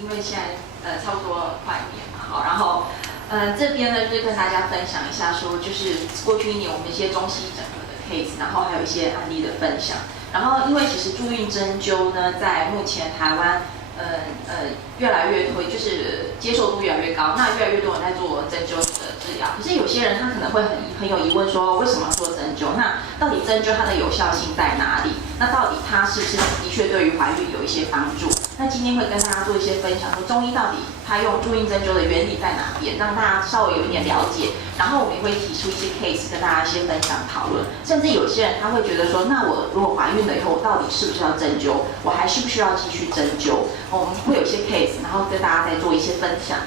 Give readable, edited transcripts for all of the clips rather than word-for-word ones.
因为现在差不多快年嘛，好，然后这边呢就是跟大家分享一下说，就是过去一年我们一些中西整合的 case， 然后还有一些案例的分享。然后因为其实助孕针灸呢，在目前台湾越来越推，就是接受度越来越高，那越来越多人在做针灸的治疗。可是有些人他可能会很有疑问说，为什么要做针灸？那到底针灸它的有效性在哪里？那到底它是不是的确对于怀孕有一些帮助？那今天会跟大家做一些分享，说中医到底它用助孕针灸的原理在哪边，让大家稍微有一点了解。然后我们也会提出一些 case 跟大家一些分享讨论。甚至有些人他会觉得说，那我如果怀孕了以后，我到底是不是要针灸？我还需不需要继续针灸？我们会有一些 case， 然后跟大家再做一些分享。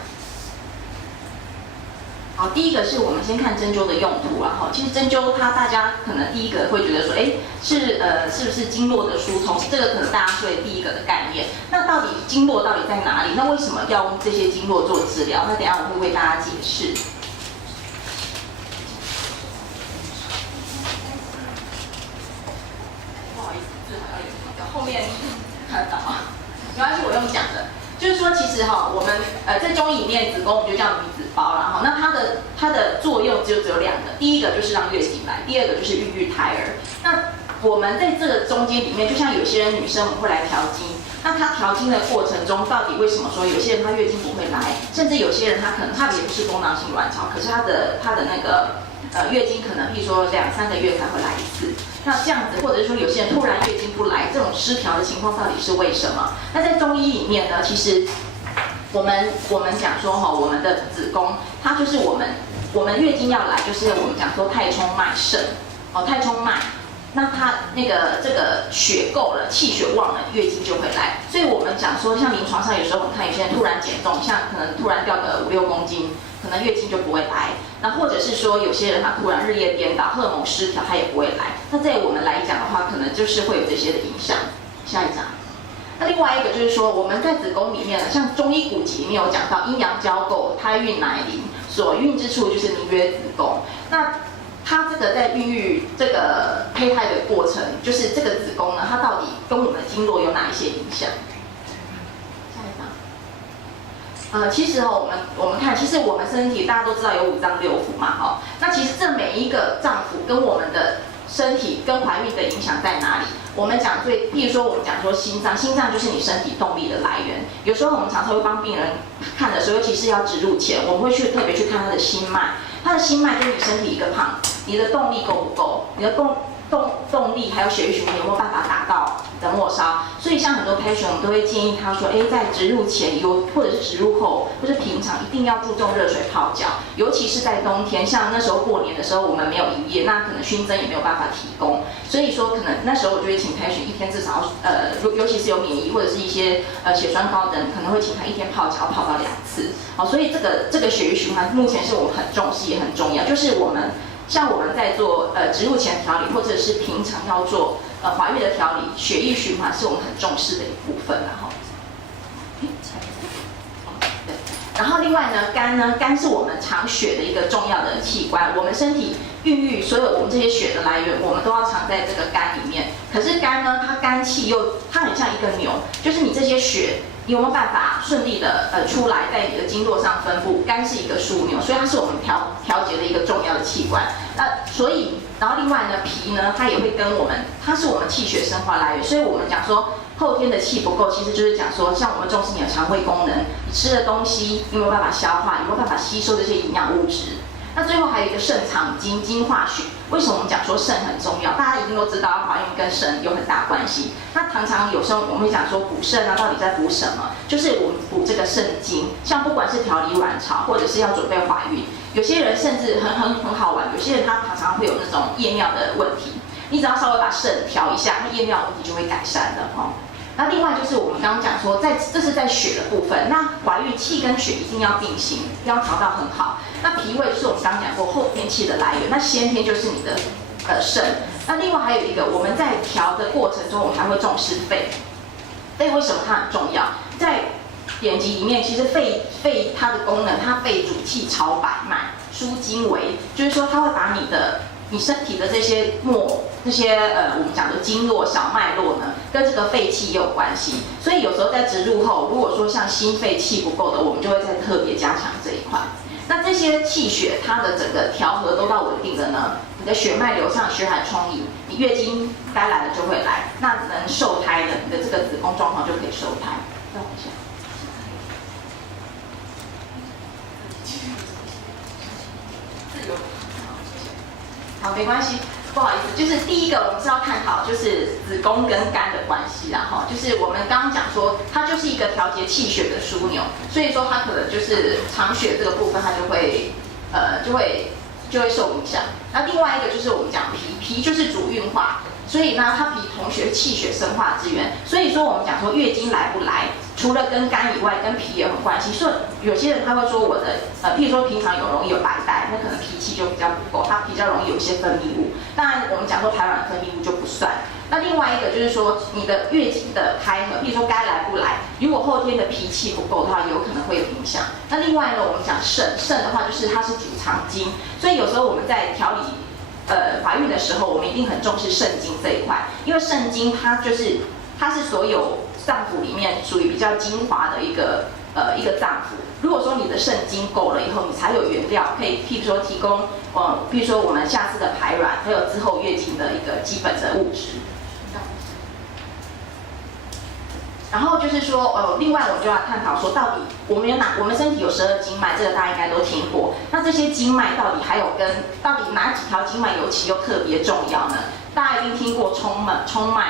好，第一个是我们先看针灸的用途啦。其实针灸它大家可能第一个会觉得说，是不是经络的疏通？这个可能大家会第一个的概念。那到底经络到底在哪里？那为什么要用这些经络做治疗？那等一下我会为大家解释。不好意思，最好要有那个后面看得到吗？没关系，我用讲的。就是说，其实我们在中医里面，子宫我们就叫女子包啦。那它的作用只有两个，第一个就是让月经来，第二个就是孕育胎儿。那我们在这个中间里面，就像有些人女生我们会来调经，那她调经的过程中，到底为什么说有些人她月经不会来，甚至有些人她可能她也不是功囊性卵巢，可是她的那个月经可能，譬如说2、3个月才会来一次。那这样子，或者是说有些人突然月经不来，这种失调的情况到底是为什么？那在中医里面呢，其实我们讲说我们的子宫，它就是我们月经要来，就是我们讲说太冲脉盛，太冲脉。那它这个血够了，气血旺了，月经就会来。所以我们讲说，像临床上有时候我们看有些人突然减重，像可能突然掉个5、6公斤，可能月经就不会来。那或者是说有些人他突然日夜颠倒，荷尔蒙失调，他也不会来。那在我们来讲的话，可能就是会有这些的影响。下一张。那另外一个就是说，我们在子宫里面呢，像中医古籍里面有讲到阴阳交构，胎孕乃临，所孕之处就是名曰子宫。那它这个在孕育这个胚胎的过程，就是这个子宫呢，它到底跟我们的经络有哪一些影响？下一张。其实我们看，其实我们身体大家都知道有5脏6腑嘛，那其实这每一个脏腑跟我们的身体跟怀孕的影响在哪里？我们讲譬如说我们讲说心脏就是你身体动力的来源。有时候我们常常会帮病人看的时候，尤其是要植入前，我们会特别去看他的心脉。他的心脉跟你身体一个胖，你的动力够不够？你的动力还有血液循环有没有办法达到你的末梢？所以像很多 patient 我们都会建议他说，在植入前或者是植入后，或是平常一定要注重热水泡脚，尤其是在冬天，像那时候过年的时候我们没有营业，那可能熏蒸也没有办法提供，所以说可能那时候我就会请 patient 一天至少尤其是有免疫或者是一些血栓高等，可能会请他一天泡脚泡到2次。所以这个血液循环目前是我们很重视也很重要，就是像我们在做植入前调理，或者是平常要做怀孕的调理，血液循环是我们很重视的一部分，然后另外呢，肝是我们藏血的一个重要的器官，我们身体孕育所有我们这些血的来源，我们都要藏在这个肝里面。可是肝呢，它肝气它很像一个钮，就是你这些血，你有没有办法顺利的出来，在你的经络上分布？肝是一个枢纽，所以它是我们调节的一个重要的器官。然后另外呢，脾呢，它也会跟它是我们气血生化来源。所以我们讲说后天的气不够，其实就是讲说，像我们重视你的肠胃功能，你吃的东西有没有办法消化，有没有办法吸收这些营养物质？那最后还有一个肾藏精，精化血。为什么我们讲说肾很重要？大家一定都知道，怀孕跟肾有很大关系。那常常有时候我们会讲说补肾啊，到底在补什么？就是我们补这个肾精，像不管是调理卵巢，或者是要准备怀孕，有些人甚至很好玩，有些人他常常会有那种夜尿的问题，你只要稍微把肾调一下，那夜尿问题就会改善了那另外就是我们刚刚讲说，这是在血的部分。那怀孕气跟血一定要并行，要调到很好。那脾胃就是我们刚刚讲过后天气的来源，那先天就是你的肾。那另外还有一个，我们在调的过程中，我们还会重视肺。肺为什么它很重要？在典籍里面，其实肺它的功能，它肺主气朝百脉，输精微，就是说它会把你身体的这些我们讲的经络小脉络呢，跟这个肺气也有关系。所以有时候在植入后，如果说像心肺气不够的，我们就会再特别加强这一块。那这些气血它的整个调和都到稳定了呢，你的血脉流畅，血海充盈，你月经该来的就会来，那能受胎的，你的这个子宫状况就可以受胎。再往下。好，没关系，不好意思，就是第一个我们是要探讨就是子宫跟肝的关系啦，哈，就是我们刚刚讲说它就是一个调节气血的枢纽，所以说它可能就是藏血这个部分它就会受影响。那另外一个就是我们讲脾就是主运化，所以呢它脾同学气血生化之源，所以说我们讲说月经来不来，除了跟肝以外，跟脾也有关系。所以有些人他会说我的譬如说平常容易有白带，那可能脾气就比较不够，他比较容易有一些分泌物。当然我们讲说排卵分泌物就不算。那另外一个就是说你的月经的开合，譬如说该来不来，如果后天的脾气不够的话，有可能会有影响。那另外呢，我们讲肾的话就是它是主藏精，所以有时候我们在调理怀孕的时候，我们一定很重视肾经这一块，因为肾经它是所有脏腑里面属于比较精华的一个脏腑。如果说你的肾经够了以后，你才有原料可以，譬如说提供譬如说我们下次的排卵，还有之后月经的一个基本的物质。然后就是说，另外我们就要探讨说，到底我们身体有12经脉，这个大家应该都听过。那这些经脉到底哪几条经脉尤其又特别重要呢？大家一定听过冲脉、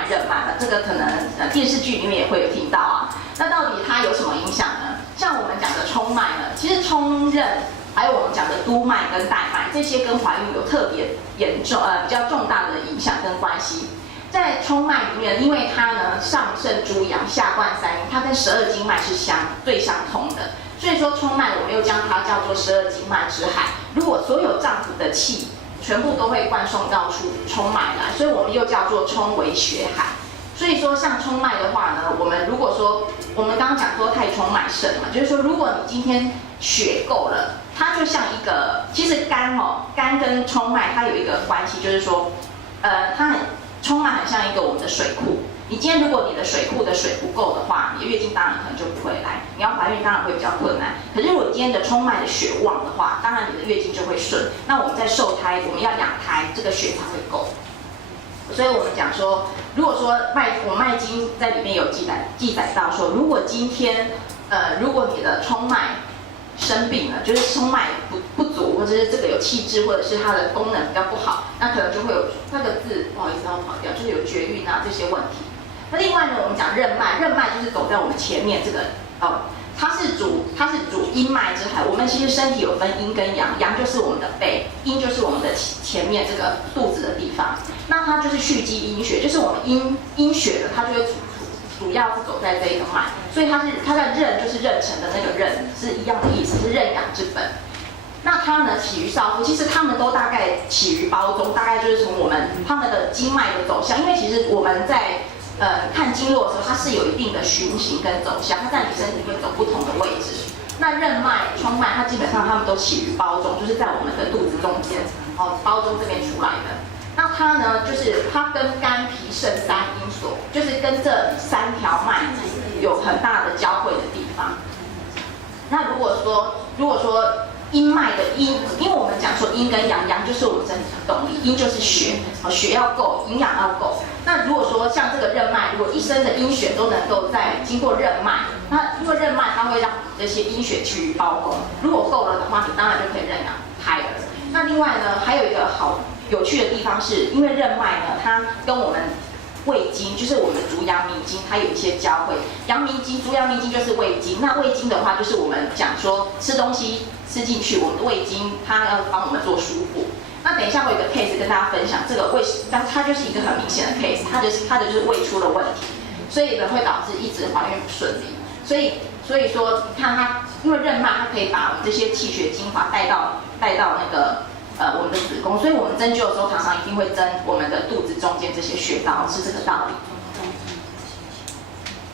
任脉了，这个可能电视剧里面也会有听到啊。那到底它有什么影响呢？像我们讲的冲脉呢，其实冲任还有我们讲的督脉跟带脉，这些跟怀孕有特别比较重大的影响跟关系。在冲脉里面，因为它呢上肾诸阳，下贯三阴，它跟12经脉是最相通的，所以说冲脉我们又将它叫做12经脉之海。如果所有脏腑的气全部都会灌送到冲脉来，所以我们又叫做冲为血海。所以说像冲脉的话呢，我们如果说我们刚刚讲说太冲脉盛嘛，就是说如果你今天血够了，它就像一个，其实肝跟冲脉它有一个关系，就是说冲脉很像一个我们的水库，你今天如果你的水库的水不够的话，你的月经当然可能就不会来，你要怀孕当然会比较困难。可是如果今天的冲脉的血旺的话，当然你的月经就会顺。那我们在受胎，我们要养胎，这个血才会够。所以我们讲说，如果说我脉经在里面有记载到说，如果今天如果你的冲脉生病了，就是冲脉不足，或者是这个有气滞，或者是它的功能比较不好，那可能就会有那个字不好意思要跑掉，就是有绝育啊这些问题。那另外呢，我们讲任脉就是走在我们前面这个它是主阴脉之海。我们其实身体有分阴跟阳，阳就是我们的背，阴就是我们的前面这个肚子的地方。那它就是蓄积阴血，就是我们阴血的，它就会主要是走在这一个脉，所以它的壬就是壬辰的那个壬是一样的意思，是壬阳之本。那它呢起于少腹，其实它们都大概起于胞中，大概就是从它们的经脉的走向，因为其实我们在看经络的时候，它是有一定的循行跟走向，它在你身体会走不同的位置。那任脉、冲脉，它基本上它们都起于胞中，就是在我们的肚子中间，胞中这边出来的。那它呢，就是它跟肝、脾、肾三阴所，就是跟这3条脉有很大的交汇的地方。那如果说阴脉的阴，因为我们讲说阴跟阳，阳就是我们身体的动力，阴就是血，血要够，营养要够。那如果说像这个任脉，如果一身的阴血都能够经过任脉，那因为任脉它会让这些阴血趋于胞宫，如果够了的话，你当然就可以认养胎儿。那另外呢，还有一个有趣的地方是，因为任脉呢，它跟我们胃经，就是我们足阳明经，它有一些交汇。足阳明经就是胃经，那胃经的话，就是我们讲说吃东西吃进去，我们的胃经它要帮我们做输布。那等一下我有个 case 跟大家分享，这个它就是一个很明显的 case， 它的就是胃出了问题，所以呢会导致一直怀孕不顺利。所以说，你看它，因为任脉它可以把我们这些气血精华带到那个我们的子宫，所以我们针灸的时候常常一定会针我们的肚子中间这些穴道，是这个道理。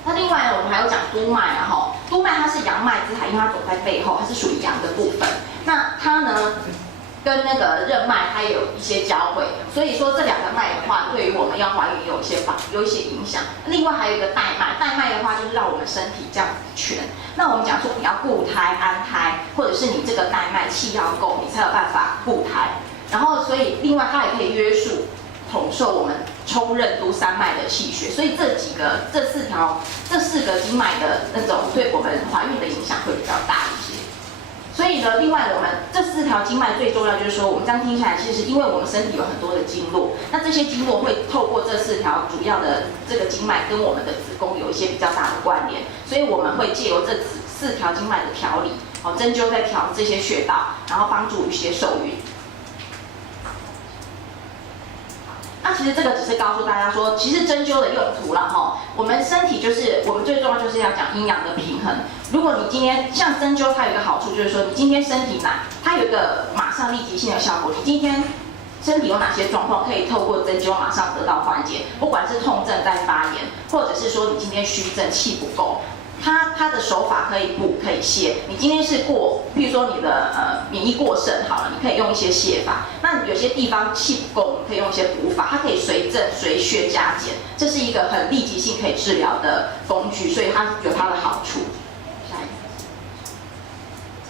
那另外呢，我们还有讲督脉啊，督脉它是阳脉之海，因为它走在背后，它是属于阳的部分。那它呢，跟那个任脉它也有一些交汇，所以说这两个脉的话，对于我们要怀孕有一些影响。另外还有一个带脉，带脉的话就是让我们身体这样全。那我们讲说你要固胎安胎，或者是你这个带脉气要够，你才有办法固胎。然后所以另外它也可以约束统受我们冲任督三脉的气血，所以这四个经脉的那种对我们怀孕的影响会比较大一些。所以呢，另外我们这4条经脉最重要就是说，我们这样听下来，其实因为我们身体有很多的经络，那这些经络会透过这4条主要的这个经脉跟我们的子宫有一些比较大的关联，所以我们会借由这4条经脉的调理，针灸在调这些穴道，然后帮助一些受孕。那其实这个只是告诉大家说，其实针灸的用途啦哈，我们身体就是我们最重要就是要讲阴阳的平衡。如果你今天像针灸，它有一个好处就是说，你今天身体它有一个马上立即性的效果。你今天身体有哪些状况可以透过针灸马上得到缓解？不管是痛症在发炎，或者是说你今天虚症气不够。它的手法可以补可以泻，你今天是譬如说你的免疫过剩好了，你可以用一些泻法。那有些地方气不够，你可以用一些补法，它可以随症随穴加减，这是一个很立即性可以治疗的工具，所以它有它的好处。下一个，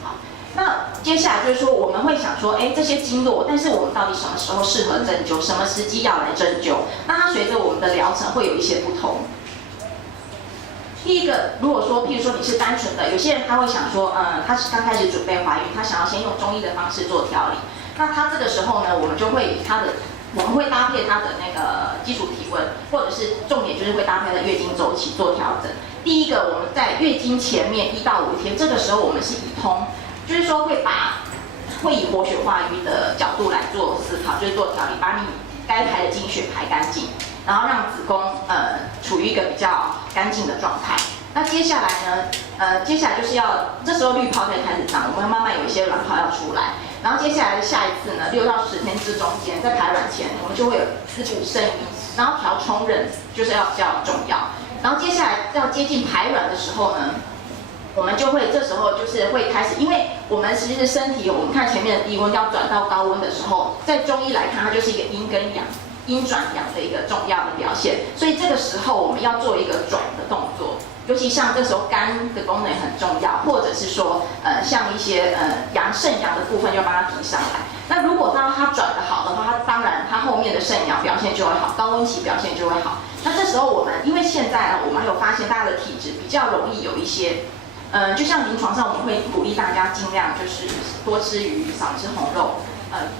好，那接下来就是说我们会想说，这些经络，但是我们到底什么时候适合针灸，什么时机要来针灸？那它随着我们的疗程会有一些不同。第一个，如果说，譬如说你是单纯的，有些人他会想说，他是刚开始准备怀孕，他想要先用中医的方式做调理。那他这个时候呢，我们会搭配他的那个基础体温，或者是重点就是会搭配他的月经周期做调整。第一个，我们在月经前面1到5天，这个时候我们是以通，就是说会以活血化瘀的角度来做思考，就是做调理，把你该排的经血排干净。然后让子宫处于一个比较干净的状态。那接下来呢，接下来就是这时候滤泡可以开始长，我们慢慢有一些卵泡要出来。然后接下来的下一次呢，6到10天之中间，在排卵前，我们就会有滋补肾阴，然后调冲任就是要比较重要。然后接下来要接近排卵的时候呢，我们就会这时候就是会开始，因为我们其实身体我们看前面的低温要转到高温的时候，在中医来看，它就是一个阴跟阳。阴转阳的一个重要的表现，所以这个时候我们要做一个转的动作，尤其像这时候肝的功能很重要，或者是说像一些肾阳的部分要帮它提上来。那如果它转得好的话，它当然它后面的肾阳表现就会好，高温期表现就会好。那这时候我们因为现在我们有发现大家的体质比较容易有一些。就像临床上我们会鼓励大家尽量就是多吃鱼，少吃红肉。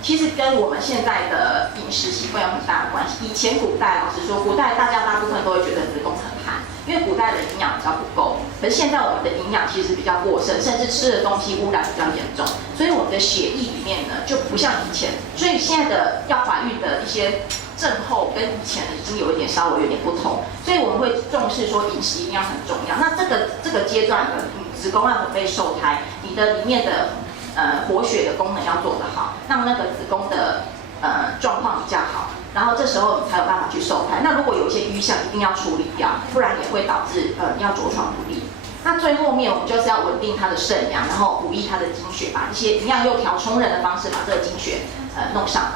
其实跟我们现在的饮食习惯有很大的关系。以前古代，老实说，古代大家大部分都会觉得子宫很寒，因为古代的营养比较不够。可是现在我们的营养其实比较过剩，甚至吃的东西污染比较严重，所以我们的血液里面呢就不像以前。所以现在的要怀孕的一些症候跟以前的已经稍微有点不同，所以我们会重视说饮食一定要很重要。那这个阶段呢，子宫要准备受胎，你的里面的活血的功能要做得好，让那个子宫的状况比较好，然后这时候你才有办法去受胎。那如果有一些瘀象，一定要处理掉，不然也会导致你要着床不利。那最后面我们就是要稳定它的肾阳，然后补益它的经血，把一些一样用调冲任的方式把这个经血弄上来。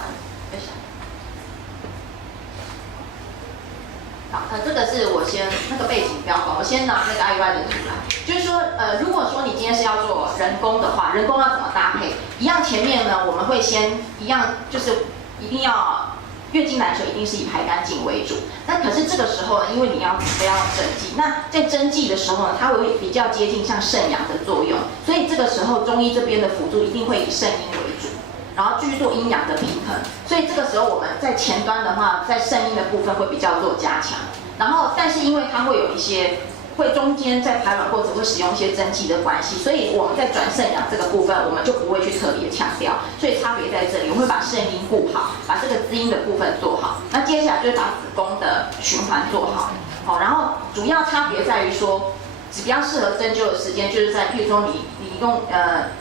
好，这个是我先那个背景标稿，我先拿那个 IUI 的图来，就是说，如果说你今天是要做人工的话，人工要怎么搭配？一样前面呢，我们会先一样，就是一定要月经来的时候一定是以排干净为主。那可是这个时候呢，因为你要准备要针剂，那在针剂的时候呢，它会比较接近像肾阳的作用，所以这个时候中医这边的辅助一定会以肾阴为主。然后继续做阴阳的平衡，所以这个时候我们在前端的话，在肾阴的部分会比较做加强。然后，但是因为它会有一些会中间在排卵过程会使用一些针剂的关系，所以我们在转肾阳这个部分，我们就不会去特别强调。所以差别在这里，我们会把肾阴顾好，把这个滋阴的部分做好。那接下来就是把子宫的循环做好。好，然后主要差别在于说，比较适合针灸的时间，就是在譬如说你用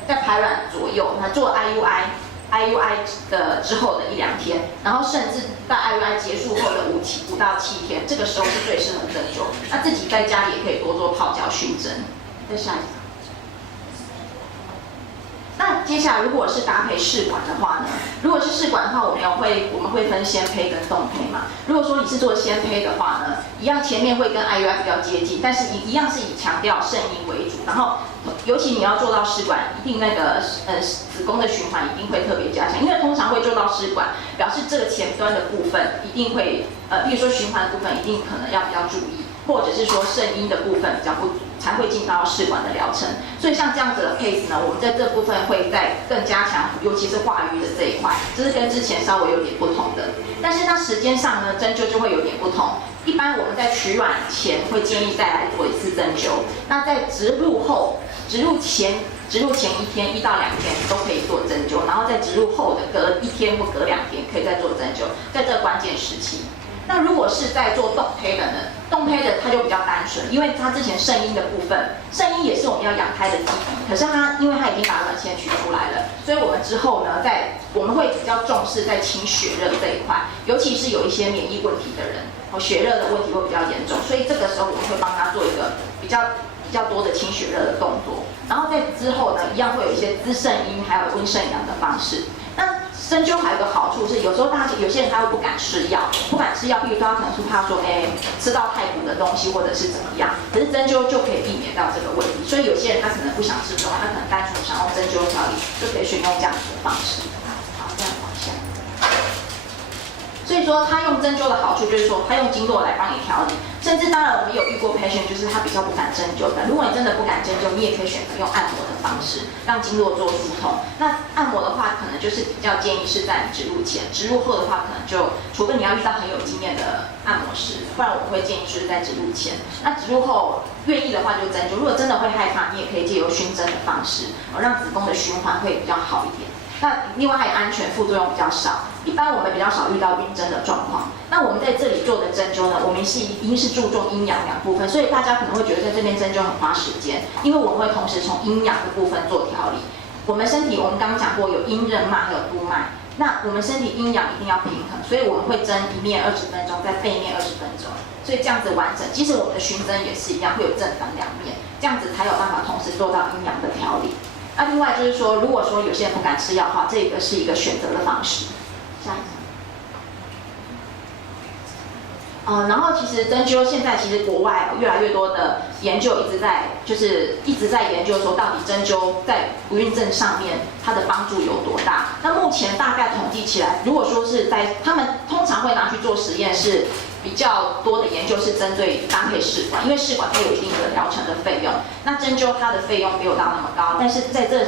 在排卵左右，那做 IUI 的之后的1、2天，然后甚至在 IUI 结束后的5到7天，这个时候是最适合针灸。那自己在家里也可以多做泡脚熏蒸。再下一张。那接下来如果是搭配试管的话呢，如果是试管的话，我们会分先胚跟冻胚嘛。如果说你是做先胚的话呢，一样前面会跟 IUI 比较接近，但是一样是以强调肾阴为主，然后尤其你要做到试管，一定那个子宫的循环一定会特别加强，因为通常会做到试管，表示这个前端的部分一定会比如说循环的部分一定可能要比较注意，或者是说肾阴的部分比较不足，才会进到试管的疗程。所以像这样子的 case 呢，我们在这部分会再更加强，尤其是化瘀的这一块，这是跟之前稍微有点不同的。但是它时间上呢，针灸就会有点不同。一般我们在取卵前会建议再来做一次针灸，那在植入后、植入前1天1到2天都可以做针灸，然后在植入后的隔1天或隔2天可以再做针灸，在这个关键时期。那如果是在做冻胚的呢？冻胚的它就比较单纯，因为它之前肾阴的部分，肾阴也是我们要养胎的基底，可是因为它已经把卵先取出来了，所以我们之后呢，我们会比较重视在清血热这一块，尤其是有一些免疫问题的人，血热的问题会比较严重，所以这个时候我们会帮他做一个比较多的清血热的动作，然后在之后呢，一样会有一些滋肾阴还有温肾阳的方式。那针灸还有个好处是，有时候有些人他会不敢吃药，譬如说他可能是怕说，吃到太苦的东西或者是怎么样，可是针灸就可以避免到这个问题。所以有些人他可能不想吃中药，他可能单纯想用针灸调理，就可以选用这样子的方式。好，这样往下。所以说他用针灸的好处就是说，他用经络来帮你调理。甚至当然我们有遇过 patient， 就是他比较不敢针灸的。如果你真的不敢针灸，你也可以选择用按摩的方式，让经络做疏通。那按摩的话，可能就是比较建议是在植入前，植入后的话，可能就除非你要遇到很有经验的按摩师，不然我们会建议是在植入前。那植入后愿意的话就针灸，如果真的会害怕，你也可以借由熏蒸的方式，让子宫的循环会比较好一点。那另外还有安全，副作用比较少。一般我们比较少遇到晕针的状况。那我们在这里做的针灸呢，我们一定是注重阴阳两部分，所以大家可能会觉得在这边针灸很花时间，因为我们会同时从阴阳的部分做调理。我们身体我们刚刚讲过有阴任脉还有督脉，那我们身体阴阳一定要平衡，所以我们会针一面20分钟，在背面20分钟，所以这样子完整。即使我们的熏针也是一样，会有正反两面，这样子才有办法同时做到阴阳的调理。那另外就是说，如果说有些人不敢吃药的话，这个是一个选择的方式。下一张。然后其实针灸现在其实国外越来越多的研究一直在研究说，到底针灸在不孕症上面它的帮助有多大？那目前大概统计起来，如果说是在他们通常会拿去做实验是。比较多的研究是针对搭配试管，因为试管它有一定的疗程的费用，那针灸它的费用没有到那么高，但是在这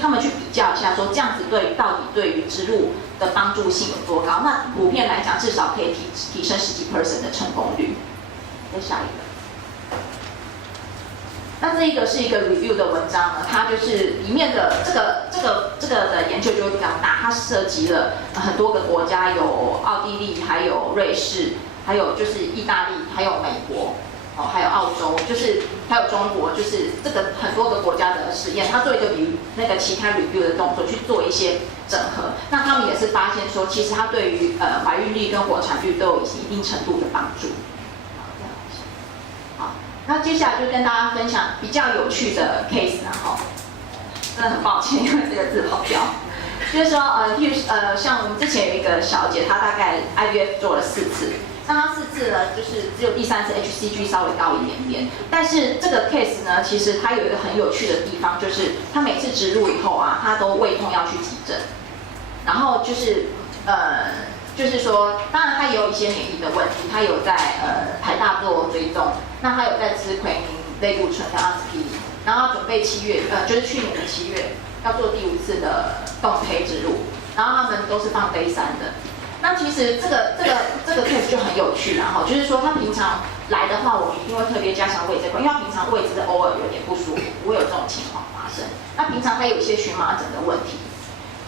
他们去比较一下，说这样子到底对于植入的帮助性有多高？那普遍来讲，至少可以提升10几% 的成功率。再下一个。那这一个是一个 review 的文章呢，它就是里面的这个的研究就会比较大，它涉及了很多个国家，有奥地利，还有瑞士。还有就是意大利，还有美国，还有澳洲，就是还有中国，就是这个很多个国家的实验，他做一个那个其他 review 的动作去做一些整合。那他们也是发现说，其实它对于怀孕率跟活产率都有一定程度的帮助。好，那接下来就跟大家分享比较有趣的 case 然后真的很抱歉，因为这个字跑掉。就是说像我们之前有一个小姐，她大概 IVF 做了4次。那他4次呢，就是只有第3次 HCG 稍微高一点点，但是这个 case 呢，其实它有一个很有趣的地方，就是他每次植入以后啊，他都胃痛要去急诊，然后就是说，当然他也有一些免疫的问题，他有在台大做追踪，那他有在吃奎宁类固醇跟阿司匹林，然后他准备7月就是去年的7月要做第5次的冻胚植入，然后他们都是放杯3的。那其实这个 case 就很有趣啦，就是说他平常来的话，我们一定会特别加强胃这块，因为他平常胃只是偶尔有点不舒服，不会有这种情况发生。那平常他有一些荨麻疹的问题，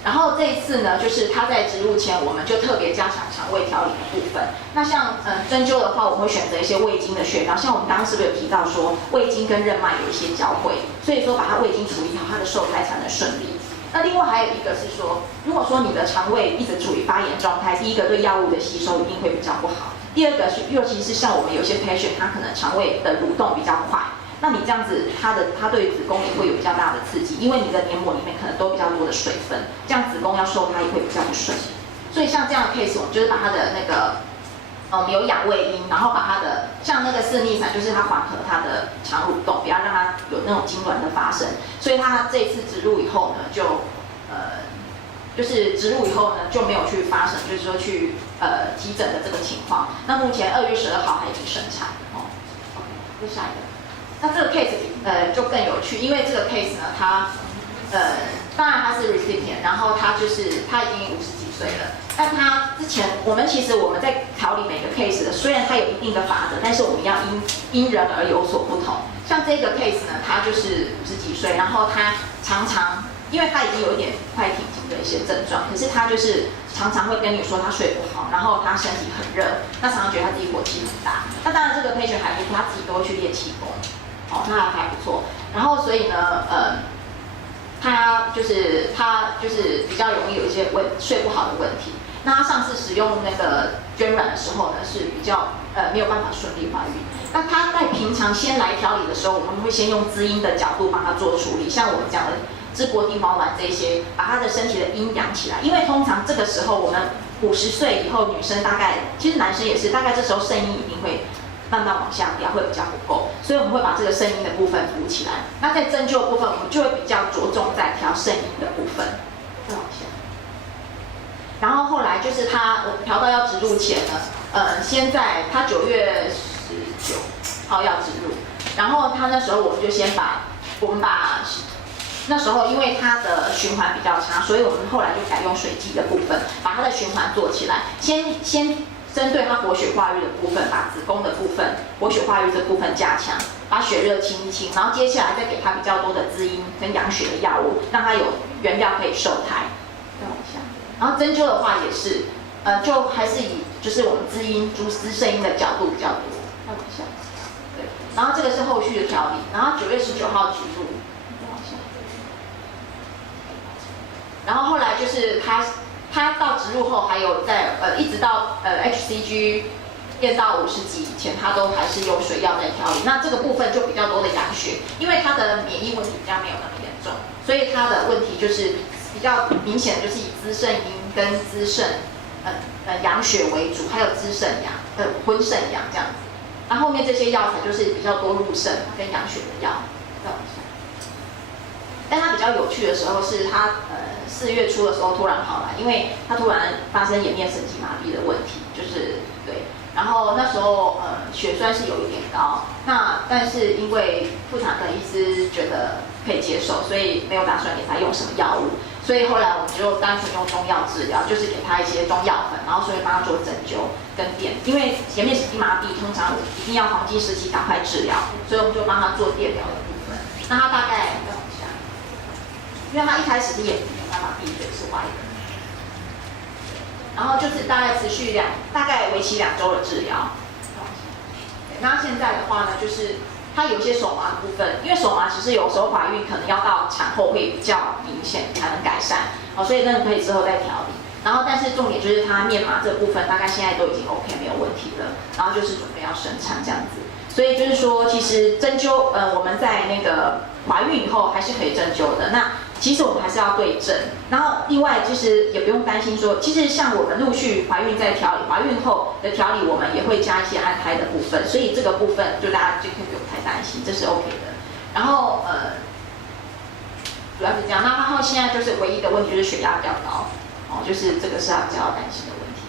然后这一次呢，就是他在植入前，我们就特别加强肠胃调理的部分。那像针灸的话，我们会选择一些胃经的穴道，像我们刚刚是不是有提到说胃经跟任脉有一些交汇，所以说把它胃经处理好，它的受胎才能顺利。那另外还有一个是说，如果说你的肠胃一直处于发炎状态，第一个对药物的吸收一定会比较不好，第二个是尤其是像我们有些 patient， 他可能肠胃的蠕动比较快，那你这样子，它对子宫也会有比较大的刺激，因为你的黏膜里面可能都比较多的水分，这样子宫要受它也会比较不顺。所以像这样的 case， 我们就是把它的那个，我们有养胃阴，然后把它的像那个四逆散，就是它缓和它的肠蠕动，不要让它有那种痉挛的发生。所以它这一次植入以后呢，就是植入以后呢就没有去发生，就是说去急诊的这个情况。那目前2月12号还已经生产哦。OK， 就下一个。那这个 case 就更有趣，因为这个 case 呢，它当然他是 recipient， 然后他已经50几岁了。但他之前我们在调理每个 case 的，虽然它有一定的法则，但是我们要因人而有所不同。像这个 case 呢，他就是50几岁，然后他常常，因为他已经有一点快停经的一些症状，可是他就是常常会跟你说他睡不好，然后他身体很热，他常常觉得他自己火气很大。那当然这个 patient 还不错，他自己都会去练气功，哦，那还不错。然后所以呢，他就是比较容易有一些睡不好的问题。那他上次使用那个捐卵的时候呢，是比较没有办法顺利怀孕。那他在平常先来调理的时候，我们会先用滋阴的角度帮他做处理，像我们讲的支国地黄丸这些，把他的身体的阴养起来。因为通常这个时候我们50岁以后，女生大概其实男生也是，大概这时候肾阴一定会慢慢往下掉，会比较不够，所以我们会把这个肾阴的部分补起来。那在针灸的部分，我们就会比较着重在调肾阴的部分。再往下。然后后来就是我调到要植入前呢，先在他9月19号要植入，然后他那时候我们就先把那时候因为他的循环比较差，所以我们后来就改用水剂的部分，把他的循环做起来，先针对他活血化瘀的部分，把子宫的部分活血化瘀这部分加强，把血热清一清，然后接下来再给他比较多的滋阴跟养血的药物，让他有原料可以受胎。再往下。然后针灸的话也是，就还是以就是我们滋阴、滋肾阴的角度比较多。再往下，对，然后这个是后续的调理，然后9月19号植入。再往下，然后后来就是他到植入后，还有在一直到HCG 验到50几以前，他都还是用水药在调理。那这个部分就比较多的养血，因为他的免疫问题比较没有那么严重，所以他的问题就是比较明显的就是以滋肾阴跟滋肾养血为主，还有滋肾阳荤肾阳这样子。那后面这些药材就是比较多入肾跟养血的药。再往下。但他比较有趣的时候是他4月初的时候突然跑来，因为他突然发生颜面神经麻痹的问题，就是对。然后那时候血栓是有一点高，但是因为妇产科医师觉得可以接受，所以没有打算给他用什么药物，所以后来我们就单纯用中药治疗，就是给他一些中药粉，然后所以帮他做针灸跟电，因为颜面神经麻痹通常一定要黄金时期赶快治疗，所以我们就帮他做电疗的部分。那他大概再往下，因为他一开始是眼皮没有办法闭嘴，是歪的。然后就是大概持续大概为期2周的治疗。那现在的话呢，就是它有一些手麻的部分，因为手麻其实有时候怀孕可能要到产后会比较明显才能改善，所以那个可以之后再调理。然后但是重点就是它面麻这个部分大概现在都已经 OK 没有问题了，然后就是准备要生产这样子。所以就是说，其实针灸我们在那个怀孕以后还是可以针灸的。那其实我们还是要对症，然后另外就是也不用担心说，其实像我们陆续怀孕在调理，怀孕后的调理我们也会加一些安胎的部分，所以这个部分就大家就可以不用太担心，这是 OK 的。然后主要是这样，那然后现在就是唯一的问题就是血压比较高，就是这个是要比较担心的问题。